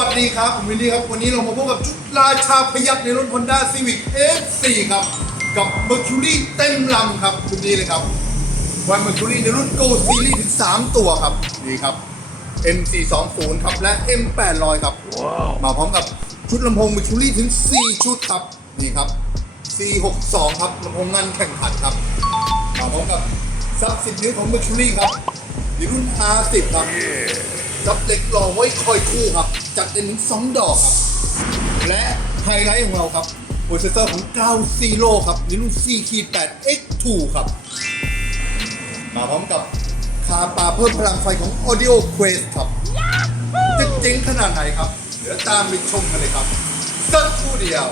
วัสดีครับผมวินดี้ครับ วันนี้เรามาพบกับชุดราชาพยักในรถ Honda Civic F4 ครับ กับ Mercury เต็มลำครับชุดนี้เลยครับวัน Mercury ในรุ่น Go Series ถึง 3 ตัวครับ นี่ครับ M420 ครับ และ M800 ครับมาพร้อมกับชุดลำโพง Mercury ถึง 4 ชุดครับ นี่ครับ C62 ครับลำโพงงานแข่งขันครับ มาพร้อมกับซับ10นิ้วของ Mercury ครับในรุ่น R10 ครับ ซับเล็กรอไว้คอยคู่ครับ จัดเป็นถึงสองดอกครับ และไฮไลท์ของเราครับโปรเซสเซอร์ของ9 Zero ครับในรุ่น C ขีด8 X2 ครับ มาพร้อมกับคาปาเพิ่มพลังไฟของ Audio Quest ครับ จะเจ๋งขนาดไหนครับ เดี๋ยวตามไปชมกันเลยครับสักครู่เดียว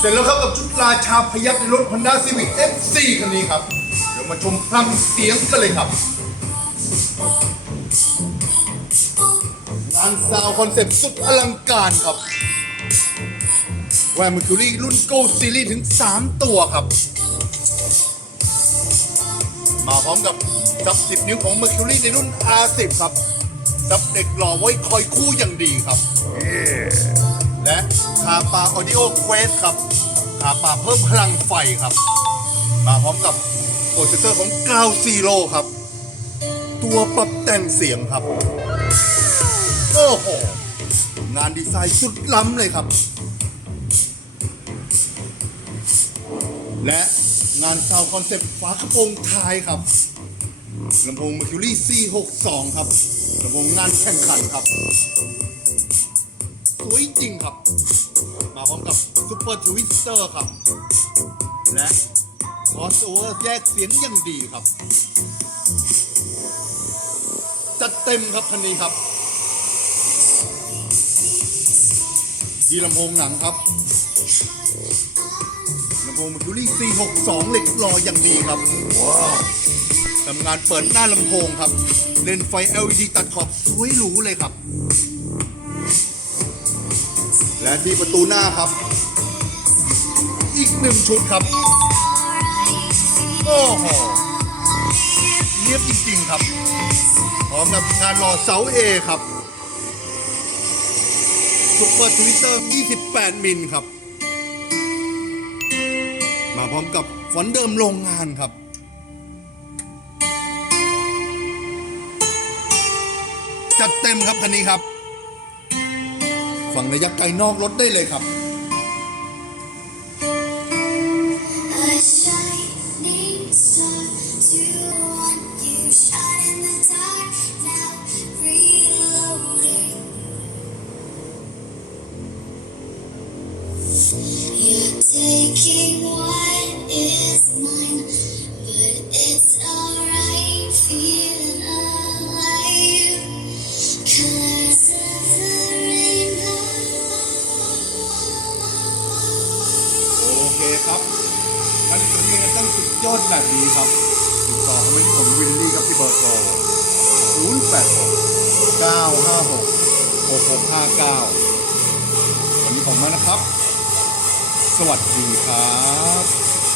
เสร็จแล้วครับกับชุดราชาพยักในรถ Honda Civic F4 คันนี้ครับ เดี๋ยวมาชมพลังเสียงกันเลยครับงานซาวคอนเซ็ปต์สุดอลังการครับแวร์มิคูรี่รุ่น Go Series ถึง 3 ตัวครับ มาพร้อมกับซับ 10 นิ้วของ Mercury ในรุ่น R10 ครับซับเด็กหล่อไว้คอยคู่อย่างดีครับ และคาปา Audio Quest ครับคาปาเพิ่มพลังไฟครับ มาพร้อมกับโปรเซสเซอร์ของ9 Zero ครับ ตัวปรับแต่งเสียงครับ โอ้โห งานดีไซน์สุดล้ำเลยครับ และงานซาวคอนเซปต์ฝากระโปรงท้ายครับลำโพง Mercury C62 ครับลำโพงงานแข่งขันครับ สวยจริงครับ มาพร้อมกับซูเปอร์ทวิสเตอร์ครับ และคอสโอเวอร์แยกเสียงอย่างดีครับ จัดเต็มครับคันนี้ครับทีลำโพงหนังครับลำโพงมันดูรี่ C62 เหล็กรออย่างดีครับทำงานเปิดหน้าลำโพงครับ เลนไฟ LED ตัดขอบสวยหรูเลยครับ และที่ประตูหน้าครับ อีกหนึ่งชุดครับ โอ้โหเนียบจริงๆครับ พร้อมกับงานหล่อเสาเอครับซุปเปอร์ทวิตเตอร์ 28 มิลครับ มาพร้อมกับฟอนต์เดิมโรงงานครับจัดเต็มครับคันนี้ครับ ฝั่งระยะไกลนอกรถได้เลยครับ โอเครับอันนี้ตัวนี้ต้องสุดยอดแบบนี้ครับติดต่อเข้ามาที่ผมวินนี่ครับที่เบอร์โทร0 8 6 9 5 6 6 6 5 9วันนี้ผมมานะครับ สวัสดีครับ